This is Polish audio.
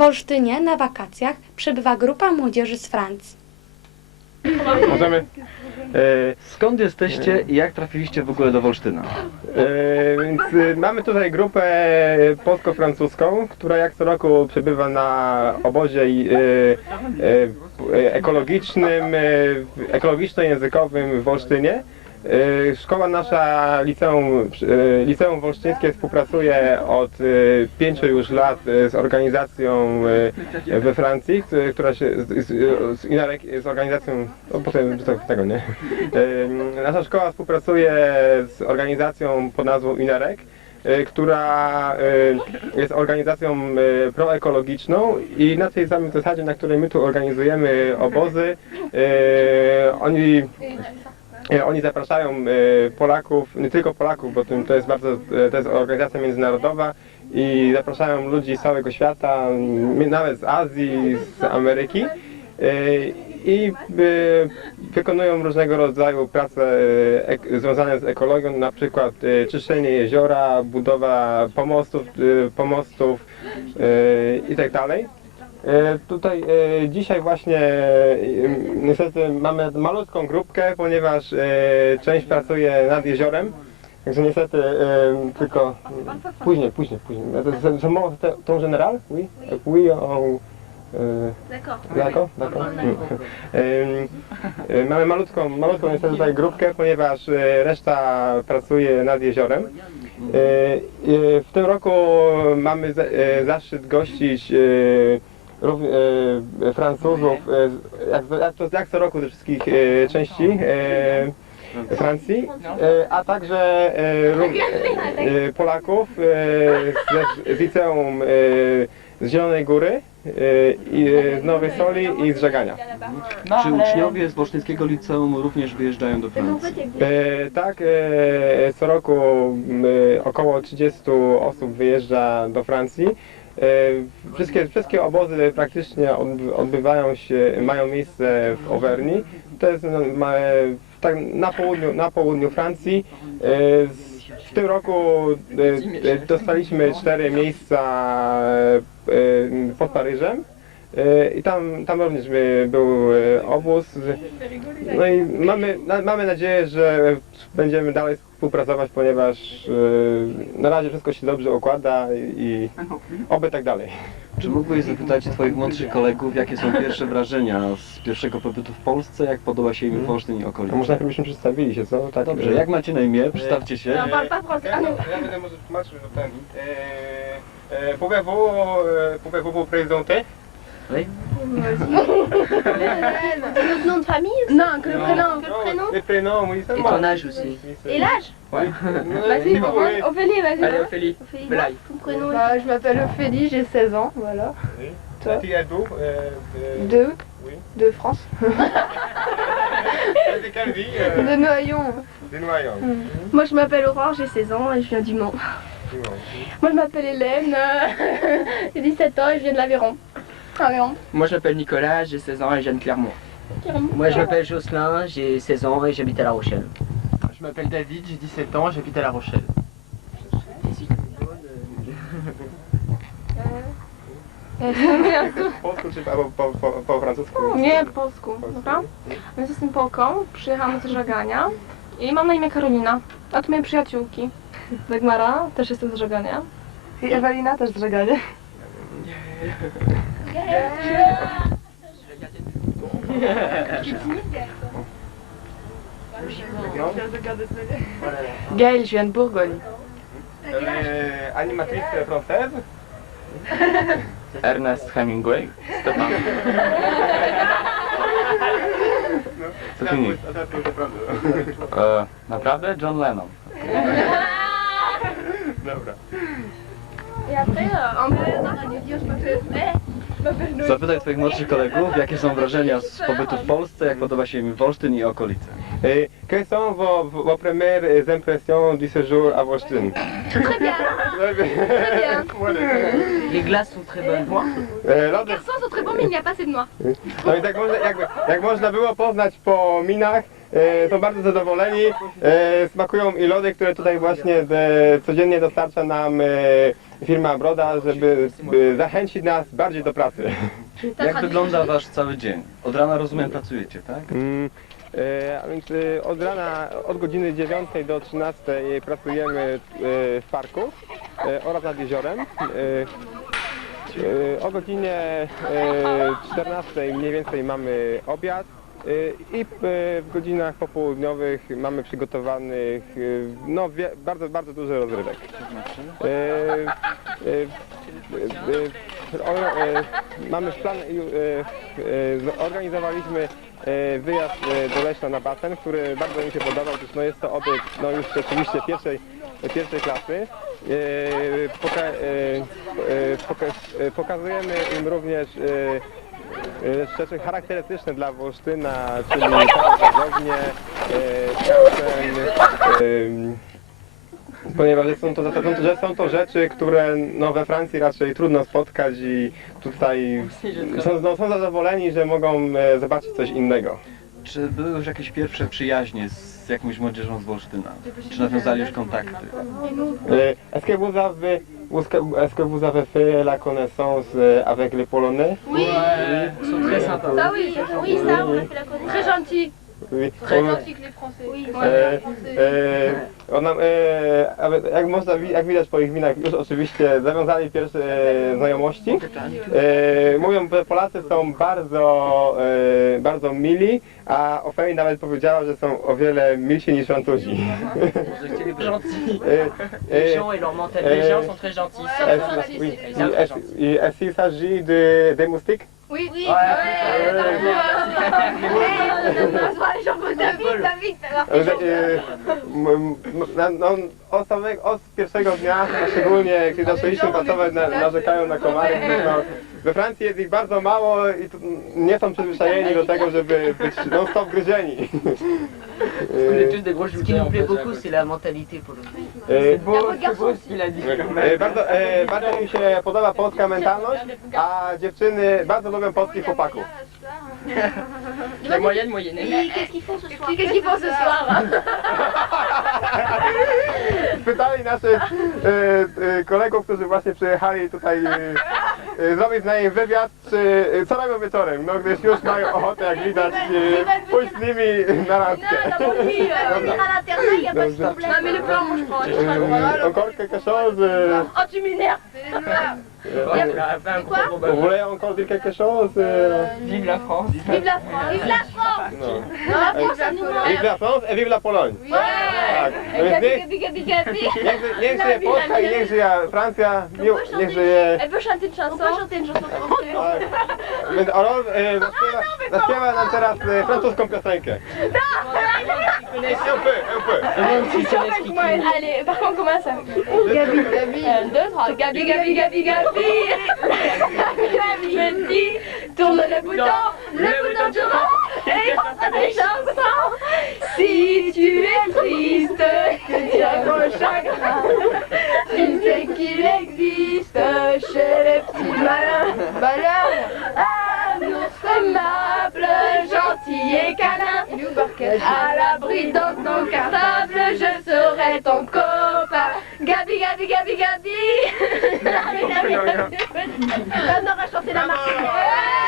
W Olsztynie na wakacjach przybywa grupa młodzieży z Francji. Możemy. E, Skąd jesteście i jak trafiliście w ogóle do Wolsztyna? e, więc e, mamy tutaj grupę polsko-francuską, która jak co roku przebywa na obozie e, e, ekologicznym, e, ekologiczno-językowym w Olsztynie. E, Szkoła nasza liceum, e, liceum Wolsztyńskie współpracuje od e, pięciu już lat z organizacją we Francji, która się z, z, z, organizacją, no potem tego nie. Nasza szkoła współpracuje z organizacją pod nazwą Inarek, która jest organizacją proekologiczną i na tej samej zasadzie, na której my tu organizujemy obozy, oni Oni zapraszają e, Polaków, nie tylko Polaków, bo to jest bardzo, e, to jest organizacja międzynarodowa i zapraszają ludzi z całego świata, nawet z Azji, z Ameryki e, i e, wykonują różnego rodzaju prace e, związane z ekologią, na przykład e, czyszczenie jeziora, budowa pomostów, e, pomostów e, E, Tutaj e, dzisiaj właśnie e, niestety mamy malutką grupkę, ponieważ e, część pracuje nad jeziorem. Także niestety e, tylko później, później, później. Mo- to- Ton général? Oui? Oui, on... e, D'accord, d'accord. Mamy malutką, malutką niestety tutaj grupkę, ponieważ e, reszta pracuje nad jeziorem. E, e, W tym roku mamy za- e, zaszczyt gościć e, rów- e, Francuzów, e, z- jak, jak, to, jak co roku ze wszystkich e, części e, Francji, e, a także e, ró- e, Polaków e, z, z liceum e, z Zielonej Góry, e, i, e, z Nowej Soli i z Żegania. Czy uczniowie z Wolsztyńskiego Liceum również wyjeżdżają do Francji? E, tak, e, co roku m, e, około 30 osób wyjeżdża do Francji. E, wszystkie, wszystkie obozy praktycznie odby- odbywają się, mają miejsce w Auvergne. To jest tak, na, południu, na południu Francji. E, w tym roku e, dostaliśmy cztery miejsca pod Paryżem. E, I tam, tam również by- był e, obóz. No i mamy, mamy nadzieję, że będziemy dalej współpracować, ponieważ e, na razie wszystko się dobrze układa i oby tak dalej. Czy mógłbyś zapytać Twoich młodszych kolegów, jakie są pierwsze wrażenia z pierwszego pobytu w Polsce, jak podoba się im Wolsztyn i A okolice? może najpierw byśmy przedstawili się, co? Tak, Dobrze, jak macie na imię? Przedstawcie się. Ja, ja będę może tłumaczył, że ten... Pouvez-vous e, présenter? Notre nom de famille Non, que le prénom. Que le prénom Les prénoms, oui, Et ton âge aussi. Et l'âge Vas-y, vous voulez. Ophélie, vas-y. Allez, Ophélie. Ophélie. Ton prénom Bah, je m'appelle Ophélie, j'ai 16 ans, voilà. Toi Tu es d'où euh, de- De, Oui. de France. De euh, De Noyon. Des Noyons. Moi je m'appelle Aurore, j'ai 16 ans et je viens du Mans. Moi, je m'appelle Hélène, j'ai 17 ans et je viens de l'Aveyron. Aveyron. Moi je m'appelle Nicolas, j'ai 16 ans et je viens de Clermont. Moi je m'appelle Jocelyn, j'ai 16 ans et j'habite à La Rochelle. Je m'appelle David, j'ai 17 ans, j'habite à La Rochelle. Polsku czy po, po, po, po francusku? Nie, po polsku, dobra? Więc jestem Polką, przyjechałam z Żagania i mam na imię Karolina. A tu moje przyjaciółki. Dagmara, też jestem z Żagania. I Ewelina, też z Żagania. Gaëlle, je viens de Bourgogne. Euh, animatrice française Ernest Hemingway. Stefan. Co ty nie? Naprawdę. E, naprawdę? John Lennon. Dobra. Et après, euh, en je Noémie. Zapytaj Twoich młodszych kolegów, jakie są wrażenia z pobytu w Polsce, jak podoba się im Wolsztyn i okolice. Euh, quelles sont vos, vos premières impressions du séjour à Wolsztyn Très bien. Très bien. Les glaces sont très bonnes. E, Lody, Les garçons sont très bons, mais il n'y a pas assez de noix. no i tak można, jak, jak można było poznać po minach, e, są bardzo zadowoleni. E, smakują i lody, które tutaj właśnie e, codziennie dostarcza nam e, firma Broda, żeby by zachęcić nas bardziej do pracy. Jak wygląda wasz cały dzień? Od rana rozumiem pracujecie, tak? Mm, a więc e, od rana, od godziny 9 do 13 pracujemy e, w parku e, oraz nad jeziorem. E, e, o godzinie e, 14 mniej więcej mamy obiad. e, I e, w godzinach popołudniowych mamy przygotowanych e, no, bardzo, bardzo dużo rozrywek. E, e, e, e, mamy w plan, zorganizowaliśmy e, wyjazd do Leśna na basen, który bardzo mi się podobał, gdyż no jest to obiekt no już rzeczywiście pierwszej, pierwszej klasy. Poka, poka, pokazujemy im również rzeczy charakterystyczne dla Wolsztyna, czyli e, skansen, em, ponieważ są to, są, to, że są to rzeczy, które no, we Francji raczej trudno spotkać i tutaj są, no, są zadowoleni, że mogą e, zobaczyć coś innego. Czy były już jakieś pierwsze przyjaźnie z jakąś młodzieżą z Wolsztyna? Czy nawiązali już kontakty? Euh, Est-ce que vous avez que, est-ce que vous avez fait la connaissance euh, avec les Polonais Oui. Sont très sympas. Bah oui, oui, ça, on a fait la connaissance. Très gentil. Oui. Très On- Gentil que les Français. Oui. E, e, ona, e, ale jak, można, wi- jak widać po ich minach, już oczywiście zawiązali pierwsze e, znajomości. E, mówią, że Polacy są bardzo, e, bardzo mili, a Ofei nawet powiedziała, że są o wiele milsi niż Francuzi. Gentils. E, Les e, gens et leur mentalité. Les gens sont très gentils. est-ce- est-ce qu'il s'agit de, des moustiques Oui. Oui. Ouais, ouais, ouais, ouais, ouais, m- m- na- no, od, samego, od pierwszego dnia, a szczególnie kiedy zaczęliśmy pracować, na, narzekają na komary. No, we Francji jest ich bardzo mało i nie są przyzwyczajeni do tego, żeby być non stop gryzieni. On est tous des gros Ce qui nous plaît beaucoup, c'est la mentalité pour le coup. E, e, bardzo, e, bardzo mi się podoba polska mentalność, a dziewczyny bardzo lubią polskich chłopaków. La moyenne moyenne. Qu'est-ce qu'ils font ce soir Qu'est-ce qu'ils font ce soir Spytali naszych e, e, kolegów, którzy właśnie przyjechali tutaj e, e, zrobić z nami wywiad, czy e, co robią wieczorem, no gdyż już mają ochotę, jak widać, e, pójść z nimi na randkę. Pas de Dobrze. mais le plan, je. Euh, encore quelque chose Oh, tu m'énerves Vous voulez encore dire quelque chose euh, Vive la France. Vive la France Vive la France non. Non, la France, ça nous manque Vive la France et vive la Pologne! Tak. Niech, żyje Polska i niech żyje Francja, miło, niech żyje... Elle veut chanter une chanson. On peut chanter une chanson française. Tak. E, zaśpiewa, nam teraz francuską piosenkę. Un peu, un peu. Allez, par contre, comment ça Gabi, Gabi. Un, deux, trois. Gabi, Gabi, Gabi, Gabi. Gabi, Gabi. Tourne le bouton, le bouton tourne. Et on des chansons. Si tu es triste, que tu as gros chagrin. Tu sais qu'il existe chez les petits malins. Malins. Un ours aimable, gentil et câlin. À dans ton cartable, je serai ton copain. Gabi, Gabi, Gabi, Gabi.